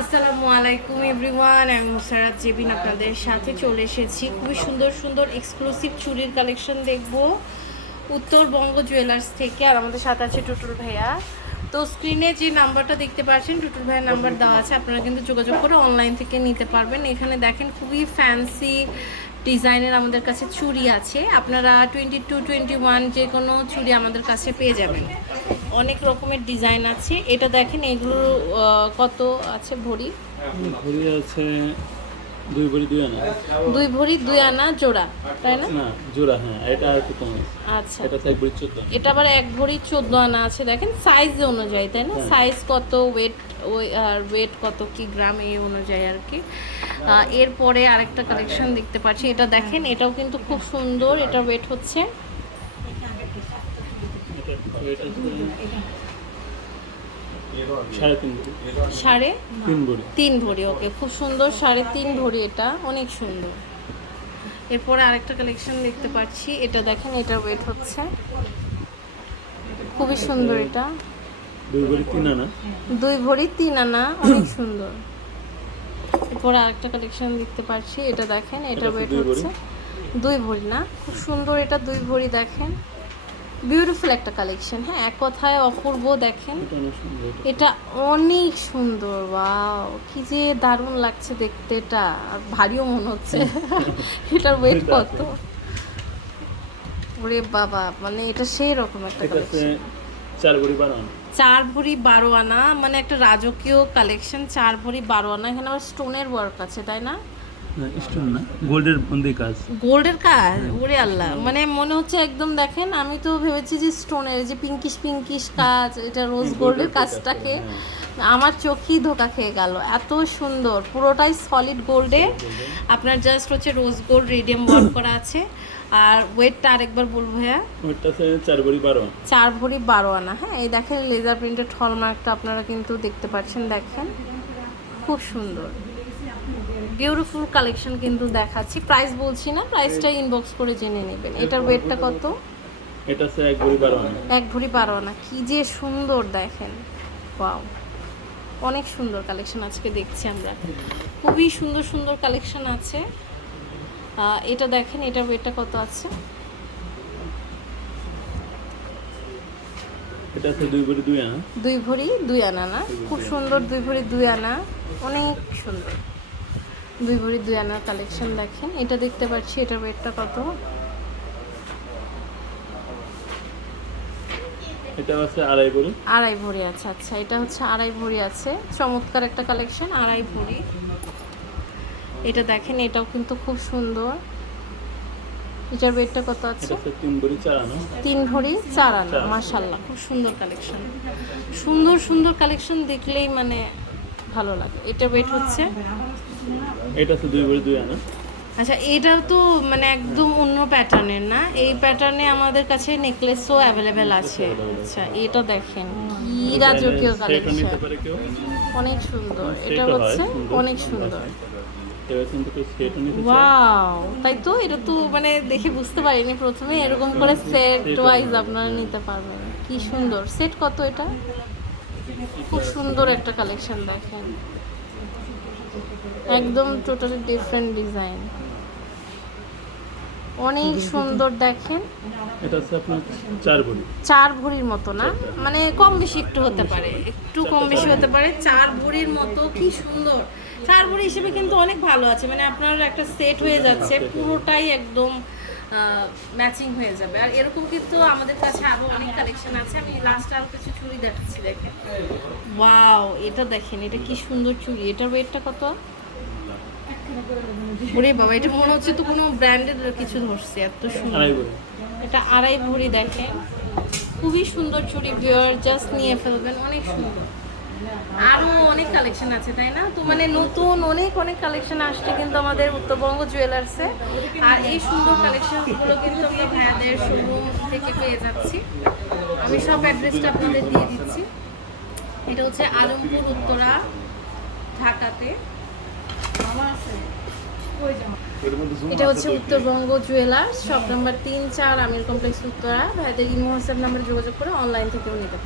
আসসালামু আলাইকুম এভরিওয়ান, আমি মুসারাত জেবিন আপনাদের সাথে চলে এসেছি। খুবই সুন্দর সুন্দর এক্সক্লুসিভ চুরির কালেকশন দেখব। উত্তরবঙ্গ জুয়েলার্স থেকে, আর আমাদের সাথে আছে টুটুল ভাইয়া। তো স্ক্রিনে যে নাম্বারটা দেখতে পাচ্ছেন, টুটুল ভাইয়ের নাম্বার দেওয়া আছে, আপনারা কিন্তু যোগাযোগ করে অনলাইন থেকে নিতে পারবেন। এখানে দেখেন খুবই ফ্যান্সি ডিজাইনের আমাদের কাছে চুড়ি আছে। আপনারা টোয়েন্টি টু টোয়েন্টি ওয়ান যে কোনো চুড়ি আমাদের কাছে পেয়ে যাবেন। অনেক রকমের ডিজাইন আছে। এটা দেখেন এগুলো কত আছে ভরি? ঘড়ি আছে দুই ভরি দুই আনা। দুই ভরি দুই আনা জোড়া তাই না? না জোড়া হ্যাঁ এটা আর আছে। আচ্ছা। এটা এক ভরি চোদ্দ এটা আবার এক ভরি চোদ্দ আনা আছে। দেখেন সাইজ অনুযায়ী তাই না? সাইজ কত ওয়েট ওই আর ওয়েট কত কি গ্রাম এই অনুযায়ী আর কি। এরপরে আরেকটা কালেকশন দেখতে পাচ্ছি। এটা দেখেন এটাও কিন্তু খুব সুন্দর। এটা ওয়েট হচ্ছে সাড়ে তিন ভরি। ওকে খুব সুন্দর সাড়ে তিন ভরি এটা অনেক সুন্দর। এরপরে আরেকটা কালেকশন দেখতে পাচ্ছি এটা দেখেন এটা ওয়েট হচ্ছে। খুবই সুন্দর এটা। দুই ভরি তিন আনা। দুই ভরি তিন আনা অনেক সুন্দর। এরপরে আরেকটা কালেকশন দেখতে পাচ্ছি এটা দেখেন এটা এটা ওয়েট হচ্ছে। দুই ভরি না খুব সুন্দর এটা দুই ভরি দেখেন। বিউটিফুল একটা কালেকশন হ্যাঁ এক কথায় অপূর্ব দেখেন। এটা অনেক সুন্দর ওয়াও কি যে দারুণ লাগছে দেখতে এটা আর ভারীও মনে হচ্ছে। এটার ওয়েট কত? ওরে বাবা মানে এটা সেই রকম একটা কালেকশন চার ভরি বারো আনা। চার ভরি বারো আনা মানে একটা রাজকীয় কালেকশন চার ভরি বারো আনা। এখানে আবার স্টোনের ওয়ার্ক আছে তাই না? স্টোন না গোল্ডের মধ্যে কাজ। গোল্ডের কাজ? ওরে আল্লাহ। মানে মনে হচ্ছে একদম দেখেন আমি তো ভেবেছি যে স্টোনের যে পিঙ্কিশ পিঙ্কিশ কাজ এটা রোজ গোল্ডের কাজটাকে আমার চোখই ধোকা খেয়ে গেল। এত সুন্দর পুরোটাই সলিড গোল্ডে আপনার জাস্ট হচ্ছে রোজ গোল্ড রেডিয়াম ওয়ার্ক করা আছে। আর ওয়েটটা আরেকবার বলব ভাইয়া। ওইটা আছে চার ভরি বারো আনা। চার ভরি বারো আনা হ্যাঁ। এই দেখেন লেজার প্রিন্টেড হলমার্কটা আপনারা কিন্তু দেখতে পাচ্ছেন দেখেন। খুব সুন্দর। বিউটিফুল কালেকশন কিন্তু দেখাচ্ছি। প্রাইস বলছি না প্রাইসটা ইনবক্স করে জেনে নেবেন। এটার ওয়েটটা কত? এটা আছে এক ভরি বারো আনা। এক ভরি বারো আনা। কি যে সুন্দর দেখেন। ওয়াও অনেক সুন্দর কালেকশন আজকে দেখছি আমরা। খুবই সুন্দর সুন্দর কালেকশন আছে। এটা দেখেন এটার ওয়েটটা কত আছে? এটা আছে দুই ভরি দুই আনা। দুই ভরি দুই আনা না? খুব সুন্দর দুই ভরি দুই আনা। অনেক সুন্দর। দুই ভরি দুই আনার কালেকশন দেখেন। এটা দেখতে পাচ্ছি এটার ওয়েটটা কত? এটা আছে আড়াই ভরি। আড়াই ভরি আছে আচ্ছা এটা হচ্ছে আড়াই ভরি আছে। চমৎকার একটা কালেকশন আড়াই ভরি। এটা দেখেন এটাও কিন্তু খুব সুন্দর। এটার ওয়েটটা কত আছে? তিন ভরি চার আনা। মাশাল্লাহ খুব সুন্দর কালেকশন সুন্দর সুন্দর কালেকশন দেখলেই মানে ভালো লাগে। এটা ওয়েট হচ্ছে? এটা আছে দুই ভরি দুই আনা। আচ্ছা এটাও তো মানে একদম অন্য প্যাটার্নের না? এই প্যাটার্নে আমাদের কাছে নেকলেসও অ্যাভেলেবেল আছে। আচ্ছা এটা দেখেন কি রাজকীয় কালেকশন অনেক সুন্দর। এটা হচ্ছে অনেক সুন্দর। ওয়াও! তাই তো? এটা তো মানে দেখে বুঝতে পারিনি প্রথমে। এরকম করে সেট ওয়াইজ আপনারা নিতে পারবেন। কি সুন্দর। সেট কত এটা? খুব সুন্দর একটা কালেকশন দেখেন। একদম টোটালি ডিফারেন্ট ডিজাইন অনেক সুন্দর দেখেন। এটা আপনার চার ভরি। চার ভরির মতো না? মানে কম বেশি একটু হতে পারে। একটু কম বেশি হতে পারে। চার ভরির মতো কি সুন্দর। চার ভরি হিসেবে কিন্তু অনেক ভালো আছে। মানে আপনার একটা সেট হয়ে যাচ্ছে পুরোটাই একদম ম্যাচিং হয়ে যাবে। আর এরকম কিন্তু আমাদের কাছে আরও অনেক কালেকশন আছে। আমি লাস্ট আরও কিছু চুড়ি দেখাচ্ছি দেখেন। ওয়াও এটা দেখেন এটা কি সুন্দর চুড়ি। এটার ওয়েটটা কত? ওরে বাবা এটা মনে হচ্ছে তো কোনো ব্র্যান্ডেড কিছু ধরছে এত সুন্দর। এটা আড়াই ভরি দেখেন। খুবই সুন্দর চুড়ি বিয়ার জাস্ট নিয়ে ফেলবেন অনেক সুন্দর। আরও অনেক কালেকশন আছে, তাই না? তো মানে নতুন অনেক অনেক কালেকশন আসছে কিন্তু আমাদের উত্তরবঙ্গ জুয়েলার্সে আর এই সুন্দর কালেকশনগুলো কিন্তু আমরা ভাইয়াদের শোরুম থেকে পেয়ে যাচ্ছি। আমি সব অ্যাড্রেসটা আপনাদের দিয়ে দিচ্ছি। এটা হচ্ছে আলমপুর উত্তরা, ঢাকাতে। এটা হচ্ছে উত্তরবঙ্গ জুয়েলার্স শপ নাম্বার তিন চার, আমির কমপ্লেক্স উত্তরা। ভাইদের ইমো হোয়াটসঅ্যাপ নাম্বারে যোগাযোগ করে অনলাইন থেকেও নিতে পারেন